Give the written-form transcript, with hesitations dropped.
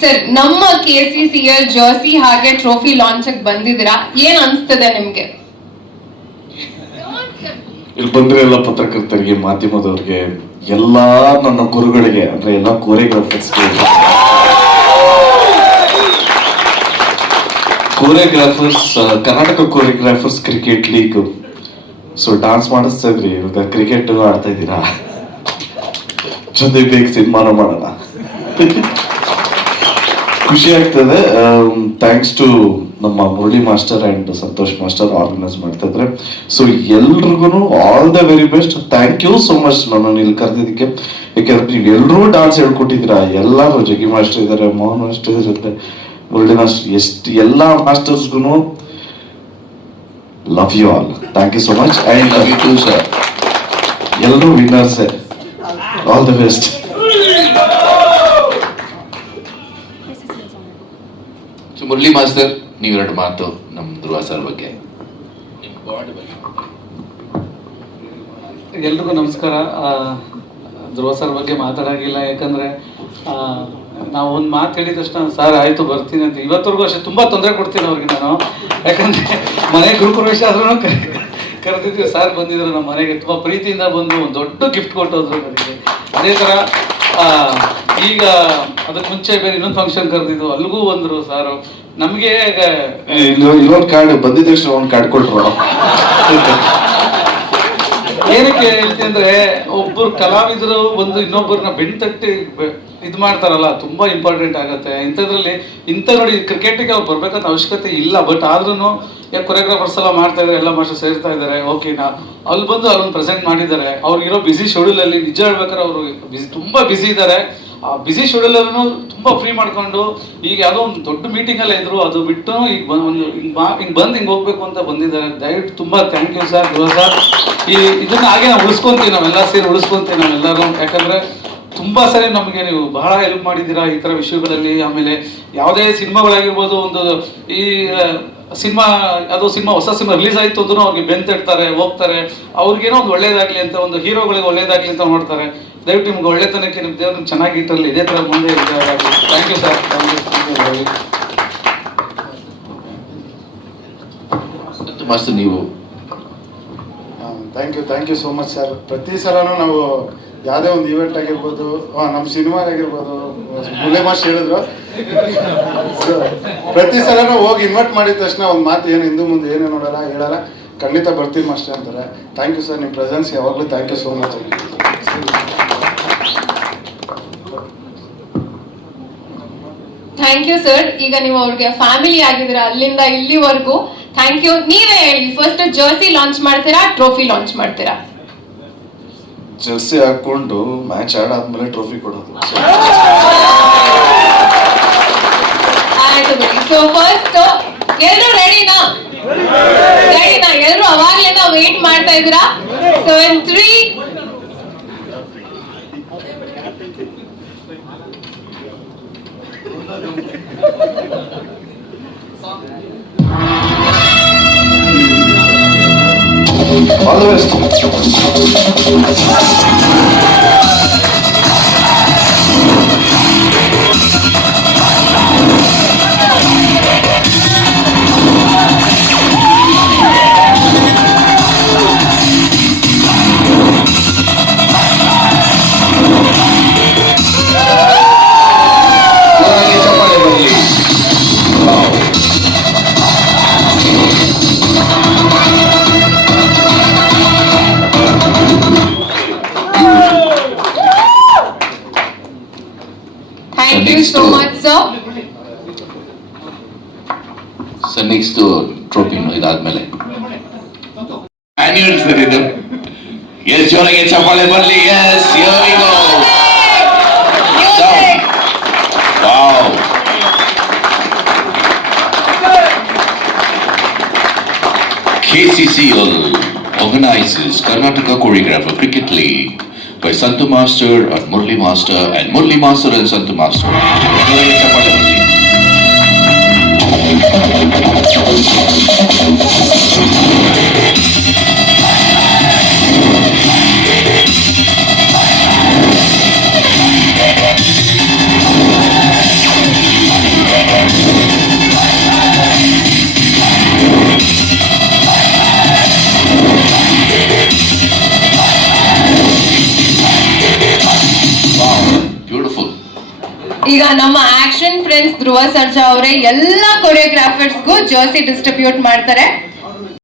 Sir, ನಮ್ಮ KCCL Jersey ಹಾಗೆ trophy launch ಬಂದಿದ್ದೀರಾ, ಏನ್ ಅನ್ಸ್ತದೆ ನಿಮ್ಗೆ? ಇಲ್ಲಿ ಬಂದ್ರೆ ಎಲ್ಲ ಪತ್ರಕರ್ತರಿಗೆ, ಮಾಧ್ಯಮದವ್ರಿಗೆ, ಎಲ್ಲಾ ನನ್ನ ಗುರುಗಳಿಗೆ, ಅಂದ್ರೆ ಎಲ್ಲ ಕೋರಿಯೋಗ್ರಾಫರ್ಸ್ Karnataka ಕೋರಿಯೋಗ್ರಾಫರ್ಸ್ cricket league. So dance ಮಾಡಿಸ್ತಾ ಇದ್ರಿ, ಇವಾಗ ಕ್ರಿಕೆಟ್ ಆಡ್ತಾ ಇದ್ದೀರಾ, ಜೊತೆ ಬೇಗ ಸಿನಿಮಾನು ಮಾಡೋಣ. ಖುಷಿ ಆಗ್ತದೆ. ಥ್ಯಾಂಕ್ಸ್ ಟು ನಮ್ಮ Murali master and Santosh master organise ಮಾಡ್ತಾ ಇದ್ರೆ. ಸೊ ಎಲ್ರಿಗೂ all the very best. Thank you so much ನನ್ನನ್ನು ಇಲ್ಲಿ ಕರೆದಿದ್ದಕ್ಕೆ. ಯಾಕೆಂದ್ರೆ ನೀವು ಎಲ್ಲರೂ ಡಾನ್ಸ್ ಹೇಳ್ಕೊಟ್ಟಿದ್ದೀರಾ. ಎಲ್ಲರೂ ಜಗ್ಗಿ ಮಾಸ್ಟರ್ ಇದ್ದಾರೆ, ಮೋಹನ್ ಮಾಸ್ಟರ್ ಇರುತ್ತೆ, ಮುರಳಿ ಮಾಸ್ಟರ್, ಎಲ್ಲ ಮಾಸ್ಟರ್ಸ್ಗೂ love you all. Thank you so much. And love you too sir. ಎಲ್ಲರೂ ವಿನ್ನರ್ಸ್. All the best. Murali master, ನೀವೆರಡು ಮಾತು ನಮ್ಮ ಧ್ರುವ ಸರ್ ಬಗ್ಗೆ. ಎಲ್ರಿಗೂ ನಮಸ್ಕಾರ. ಧ್ರುವ ಸರ್ ಬಗ್ಗೆ ಮಾತಾಡೋಂಗಿಲ್ಲ, ಯಾಕಂದ್ರೆ ನಾವು ಒಂದು ಮಾತು ಹೇಳಿದ ತಕ್ಷಣ ಸರ್ ಆಯ್ತು ಬರ್ತೀನಿ ಅಂತ. ಇವತ್ತರೆಗೂ ಅಷ್ಟೇ ತುಂಬ ತೊಂದರೆ ಕೊಡ್ತೀನಿ ಅವ್ರಿಗೆ ನಾನು. ಯಾಕಂದ್ರೆ ಮನೆ ಗುರುಪ್ರವೇಶ ಆದ್ರೂ ಕರೆದಿದ್ವಿ, ಸರ್ ಬಂದಿದ್ರು ನಮ್ಮ ಮನೆಗೆ, ತುಂಬ ಪ್ರೀತಿಯಿಂದ ಬಂದು ಒಂದು ದೊಡ್ಡ ಗಿಫ್ಟ್ ಕೊಟ್ಟೋದ್ರು ನನಗೆ. ಅದೇ ಥರ ಈಗ ಅದಕ್ಕೆ ಮುಂಚೆ ಬೇರೆ ಇನ್ನೊಂದು ಫಂಕ್ಷನ್ ಕರೆದಿದ್ದು, ಅಲ್ಲಿಗೂ ಬಂದರು ಸಾರು. ನಮಗೆ ಇನ್ನೊಂದು ಕಾರ್ಡ್ ಬಂದಿದ ತಕ್ಷಣ ಒಂದು ಕಾರ್ಡ್ ಕೊಟ್ರು. ಏನಕ್ಕೆ ಹೇಳ್ತೀನಿ ಅಂದ್ರೆ, ಒಬ್ಬರು ಕಲಾವಿದರು ಒಂದು ಇನ್ನೊಬ್ಬರನ್ನ ಬೆನ್ ತಟ್ಟಿ ಇದು ಮಾಡ್ತಾರಲ್ಲ, ತುಂಬಾ ಇಂಪಾರ್ಟೆಂಟ್ ಆಗುತ್ತೆ. ಇಂಥದ್ರಲ್ಲಿ ನೋಡಿ ಕ್ರಿಕೆಟಿಗೆ ಅವ್ರು ಬರ್ಬೇಕಂತ ಅವಶ್ಯಕತೆ ಇಲ್ಲ, ಬಟ್ ಆದ್ರೂ ಯಾಕೆ ಕೊರಿಯೋಗ್ರಾಫರ್ಸ್ ಎಲ್ಲ ಮಾಡ್ತಾ ಇದ್ದಾರೆ, ಎಲ್ಲ ಮಾಸ್ಟರ್ ಸೇರ್ತಾ ಇದ್ದಾರೆ. ಓಕೆನಾ, ಅಲ್ಲಿ ಬಂದು ಅಲ್ಲೊಂದು ಪ್ರೆಸೆಂಟ್ ಮಾಡಿದ್ದಾರೆ. ಅವ್ರಿಗಿರೋ ಬಿಸಿ ಶೆಡ್ಯೂಲ್ ಅಲ್ಲಿ ನಿಜ ಹೇಳ್ಬೇಕಾದ್ರೆ ಅವರು ತುಂಬಾ ಬಿಸಿ ಇದ್ದಾರೆ. ಆ ಬಿಸಿ ಶೆಡ್ಯೂಲ್ ಅಲ್ಲೂ ತುಂಬಾ ಫ್ರೀ ಮಾಡ್ಕೊಂಡು ಈಗ ಯಾವುದೋ ಒಂದು ದೊಡ್ಡ ಮೀಟಿಂಗ್ ಎಲ್ಲ ಇದ್ರು, ಅದು ಬಿಟ್ಟು ಈಗ ಒಂದು ಹಿಂಗೆ ಹೋಗ್ಬೇಕು ಅಂತ ಬಂದಿದ್ದಾರೆ. ದಯವಿಟ್ಟು ತುಂಬಾ thank you sir, Dhruva sir. ಇದನ್ನ ಹಾಗೆ ನಾವು ಉಳಿಸ್ಕೊಂತೀವಿ, ನಾವೆಲ್ಲ ಸೇರಿ ಉಳಿಸ್ಕೊಂತೀವಿ ನಾವೆಲ್ಲರೂ. ಯಾಕಂದ್ರೆ ತುಂಬಾ ಸರಿ ನಮಗೆ ನೀವು ಬಹಳ ಹೆಲ್ಪ್ ಮಾಡಿದ್ದೀರಾ ಈ ತರ ವಿಷಯಗಳಲ್ಲಿ. ಆಮೇಲೆ ಯಾವುದೇ ಸಿನಿಮಾಗಳಾಗಿರ್ಬೋದು, ಒಂದು ಈ ಸಿನಿಮಾ ಯಾವುದೋ ಸಿನಿಮಾ ಹೊಸ ಸಿನಿಮಾ ರಿಲೀಸ್ ಆಯ್ತು ಅಂದ್ರೂ ಅವ್ರಿಗೆ ಬೆಂತಿಡ್ತಾರೆ, ಹೋಗ್ತಾರೆ, ಅವ್ರಿಗೇನೋ ಒಂದು ಒಳ್ಳೇದಾಗ್ಲಿ ಅಂತ, ಒಂದು ಹೀರೋಗಳಿಗೆ ಒಳ್ಳೇದಾಗ್ಲಿ ಅಂತ ನೋಡ್ತಾರೆ. ದಯವಿಟ್ಟು ನಿಮ್ಗೆ ಒಳ್ಳೆತನಕ್ಕೆ ನಿಮ್ಮ ದೇವ್ರು ನಿಮ್ಗೆ ಚೆನ್ನಾಗಿ ಇಟ್ಟರಲ್ಲಿ ಇದೇ ತರ ಮುಂದೆ ಇದ್ದಾಗಲಿ. Thank you sir. ಮಾಸ್ಟರ್, ನೀವು thank you so much sir. ಪ್ರತಿ ಸಲನೂ ನಾವು ಯಾವುದೇ ಒಂದು ಈವೆಂಟ್ ಆಗಿರ್ಬೋದು, ನಮ್ಮ ಸಿನಿಮಾ ಆಗಿರ್ಬೋದು, ಮುರಳಿ ಮಾಸ್ಟರ್ ಹೇಳಿದ್ರು, ಪ್ರತಿ ಸಲನೂ ಹೋಗಿ ಇನ್ವೈಟ್ ಮಾಡಿದ ತಕ್ಷಣ ಒಂದು ಮಾತು, ಏನು ಹಿಂದೂ ಮುಂದೆ ಏನು ಹೇಳಲ್ಲ, ಖಂಡಿತ ಬರ್ತೀವಿ ಮಾಸ್ಟರ್ ಅಂತಾರೆ. ಥ್ಯಾಂಕ್ ಯು ಸರ್, ನಿಮ್ಮ ಪ್ರೆಸೆನ್ಸ್ ಯಾವಾಗಲೂ thank you so much. Thank you sir. ಈಗ ನೀವು ಅವ್ರಿಗೆ ಫ್ಯಾಮಿಲಿ ಆಗಿದ್ದೀರಾ ಅಲ್ಲಿಂದ ಇಲ್ಲಿವರೆಗೂ. Thank you. ನೀವೇ ಹೇಳಿ, ಫಸ್ಟ್ ಜರ್ಸಿ ಲಾಂಚ್ ಮಾಡ್ತೀರಾ, ಟ್ರೋಫಿ ಲಾಂಚ್ ಮಾಡ್ತೀರಾ? ಜರ್ಸಿ ಹಾಕೊಂಡು ಮ್ಯಾಚ್ ಆಡಾದ್ಮೇಲೆ ಟ್ರೋಫಿ ಕೊಡೋದು. ಆಯ್ತು ಬಿಡಿ. ಸೊ ಫಸ್ಟ್ ಎಲ್ಲರೂ ರೆಡಿನಾ? ಎಲ್ಲರೂ ಅವಾಗ್ಲೇನ ವೇಟ್ ಮಾಡ್ತಾ ಇದ್ದೀರಾ? So in 3 All the best. Thank you so much, sir. Sir, next trophy ಇದಾದ್ಮೇಲೆ ಆನ್ಯುವಲ್ ಸರ್ ಇದು. ಎಸ್, ಜೋರಾಗಿ ಚಪ್ಪಾಳೆ ಬರಲಿ. Yes, here we go. Wow. KCCL organizes Karnataka Choreographer Cricket League by Santu Master and Murli Master, and Murli Master and Santu Master. ಈಗ ನಮ್ಮ action friends Dhruva Sarja ಅವರೇ ಎಲ್ಲ ಕೊರಿಯೋಗ್ರಾಫರ್ಸ್ಗೂ Jersey distribute ಮಾಡ್ತಾರೆ.